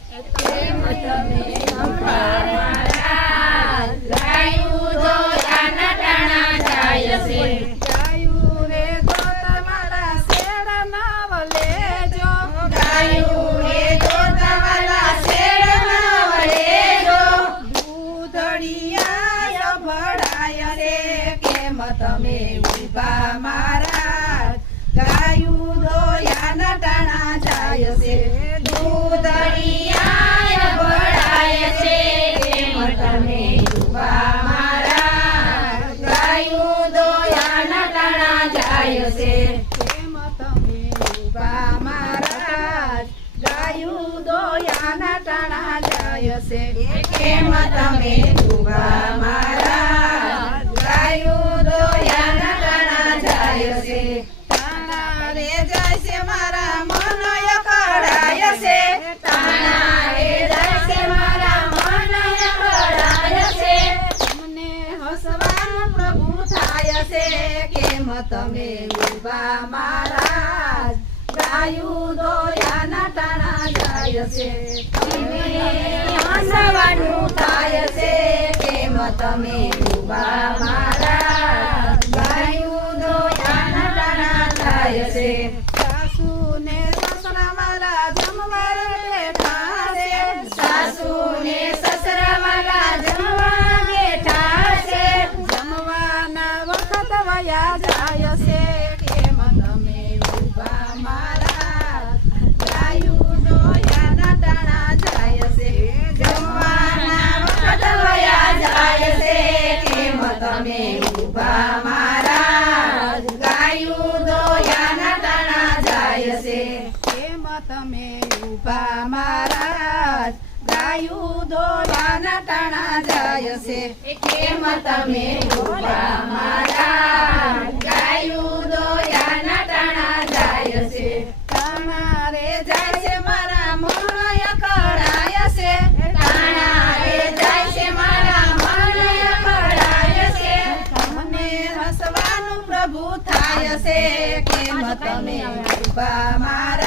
કેમ તમે ઉભા મારા ગાયું દોયાના ટાણા જાય છે ગાયું રે તો તમારા શેડ નાવ લેજો ગાયું રે તો તમારા શેડ નાવ લેજો દૂધડિયા ભળાય રે કેમ તમે ઉભા મારા ગાયું દોયાના ટાણા જાય છે દૂધડિયા ભળાય છે કેમ તમે ઉભા મારા ગાયું દોયાના ટાણા જાય છે કેમ તમે ઉભા મારા ગાયું દોયાના ટાણા જાય છે કેમ તમે ઉભા મારા ગાયું દોયાના ટાણા જાય છે તાણા રે જાય છે મારા મન અકળાય છે તાણા રે જાય છે મારા મન અકળાય છે તમને હસવાનું પ્રભુ થાય છે કેમ તમે ઉભા મારા ગાયું દોયાના ટાણા જાય છે હસવાનું થાય છે કેમ તમે ઉભા મારા ગાયું દોયાના ટાણા થાય છે સાસુ ને સસરા મારા જમવા બેઠા છે સાસુ ને સસરા વાલા જમવા બેઠા છે જમવાના વખત વયા જાય છે કેમ તમે ઉભા મારા ગાયું દોયાના ટાણા જાય છે જમવાના વખત વયા જાય છે કેમ તમે ઉભા મારા ગાયું દોયાના ટાણા જાય છે કેમ તમે ઉભા મારા ગાયું દોયાના ટાણા જાય છે કેમ તમે ઉભા મારા ગાયું દોયાના ટાણા જાય છે તાણા રે જાય છે મારા મન અકળાય છે તાણા રે જાય છે મારા મન અકળાય છે તમને હસવાનું પ્રભુ થાય છે કેમ તમે ઉભા મારા